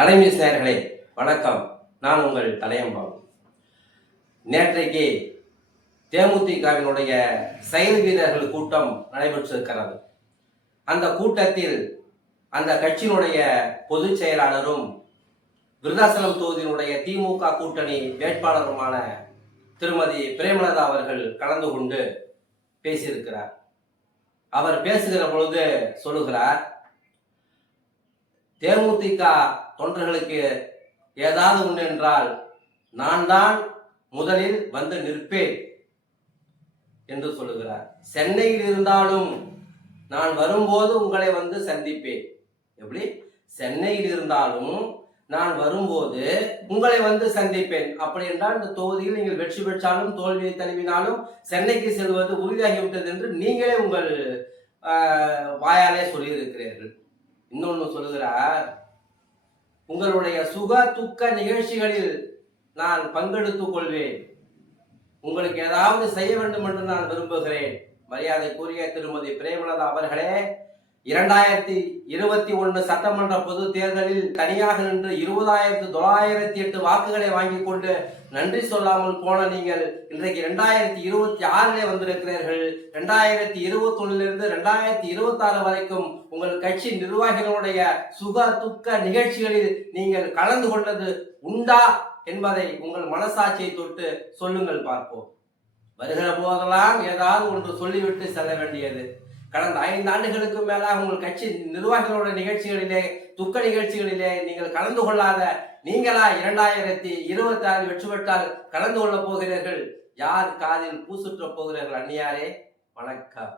தலைமை நேயர்களே வணக்கம். நான் உங்கள் தலையம்பாம். நேற்றைக்கு தேமுதிகவினுடைய செயல் வீரர்கள் கூட்டம் நடைபெற்றிருக்கிறது. அந்த கூட்டத்தில் அந்த கட்சியினுடைய பொதுச் செயலாளரும் விருதாசலம் தொகுதியினுடைய திமுக கூட்டணி வேட்பாளருமான திருமதி பிரேமலதா அவர்கள் கலந்து கொண்டு பேசியிருக்கிறார். அவர் பேசுகிற பொழுது சொல்லுகிறார், தேமுதிக தொண்டர்களுக்கு ஏதாவது ஒன்று என்றால் நான் தான் முதலில் வந்து நிற்பேன் என்று சொல்லுகிறார். சென்னையில் இருந்தாலும் நான் வரும்போது உங்களை வந்து சந்திப்பேன். எப்படி? சென்னையில் இருந்தாலும் நான் வரும்போது உங்களை வந்து சந்திப்பேன். அப்படி என்றால் இந்த தொகுதியில் நீங்கள் வெற்றி பெற்றாலும் தோல்வியை தழுவினாலும் சென்னைக்கு செல்வது உறுதியாகிவிட்டது என்று நீங்களே உங்கள் வாயாலே சொல்லியிருக்கிறீர்கள். இன்னொன்று சொல்லுகிறார், உங்களுடைய சுக துக்க நிகழ்ச்சிகளில் நான் பங்கெடுத்துக் கொள்வேன். உங்களுக்கு ஏதாவது செய்ய வேண்டும் என்று நான் விரும்புகிறேன். மரியாதைக்குரிய திருமதி பிரேமலதா அவர்களே, 2021 சட்டமன்ற பொது தேர்தலில் தனியாக நின்று 20,908 வாக்குகளை வாங்கி கொண்டு நன்றி சொல்லாமல் போன நீங்கள் இன்றைக்கு 2026 வந்திருக்கிறீர்கள். 2021 2026 வரைக்கும் உங்கள் கட்சி நிர்வாகிகளுடைய சுக துக்க நிகழ்ச்சிகளில் நீங்கள் கலந்து கொண்டது உண்டா என்பதை உங்கள் மனசாட்சியை தொட்டு சொல்லுங்கள் பார்ப்போம். வருகிற போதெல்லாம் ஏதாவது ஒன்று சொல்லிவிட்டு செல்ல வேண்டியது. கடந்த 5 ஆண்டுகளுக்கு மேலாக உங்கள் கட்சி நிர்வாகிகளுடைய நிகழ்ச்சிகளிலே துக்க நிகழ்ச்சிகளிலே நீங்கள் கலந்து கொள்ளாத நீங்களா 2026 வெற்றி பெற்றால் கலந்து கொள்ள போகிறீர்கள்? யார் காதில் பூசுற்ற போகிறீர்கள்? அந்நியாரே, வணக்கம்.